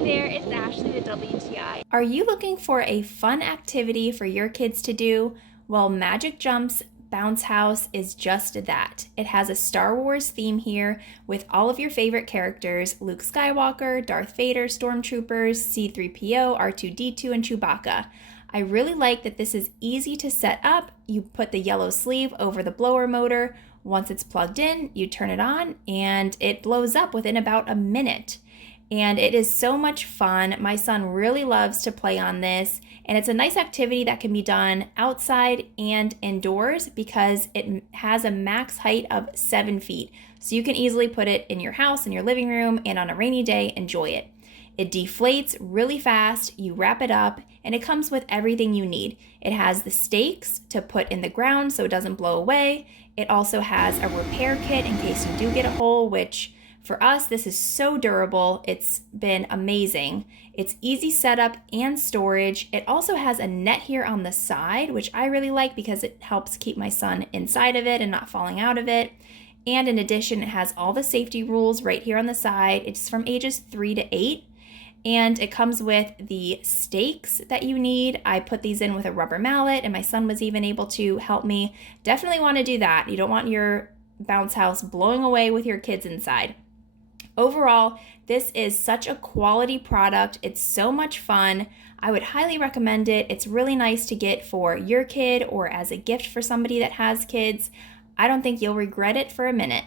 Hey there, it's Ashley with WTI. Are you looking for a fun activity for your kids to do? Well, Magic Jump's Bounce House is just that. It has a Star Wars theme here with all of your favorite characters: Luke Skywalker, Darth Vader, Stormtroopers, C-3PO, R2-D2, and Chewbacca. I really like that this is easy to set up. You put the yellow sleeve over the blower motor. Once it's plugged in, you turn it on and it blows up within about a minute. And it is so much fun. My son really loves to play on this, and it's a nice activity that can be done outside and indoors because it has a max height of 7 feet. So you can easily put it in your house, in your living room, and on a rainy day, enjoy it. It deflates really fast, you wrap it up, and it comes with everything you need. It has the stakes to put in the ground so it doesn't blow away. It also has a repair kit in case you do get a hole, which for us, this is so durable. It's been amazing. It's easy setup and storage. It also has a net here on the side, which I really like because it helps keep my son inside of it and not falling out of it. And in addition, it has all the safety rules right here on the side. It's from ages 3 to 8. And it comes with the stakes that you need. I put these in with a rubber mallet, and my son was even able to help me. Definitely want to do that. You don't want your bounce house blowing away with your kids inside. Overall, this is such a quality product. It's so much fun. I would highly recommend it. It's really nice to get for your kid or as a gift for somebody that has kids. I don't think you'll regret it for a minute.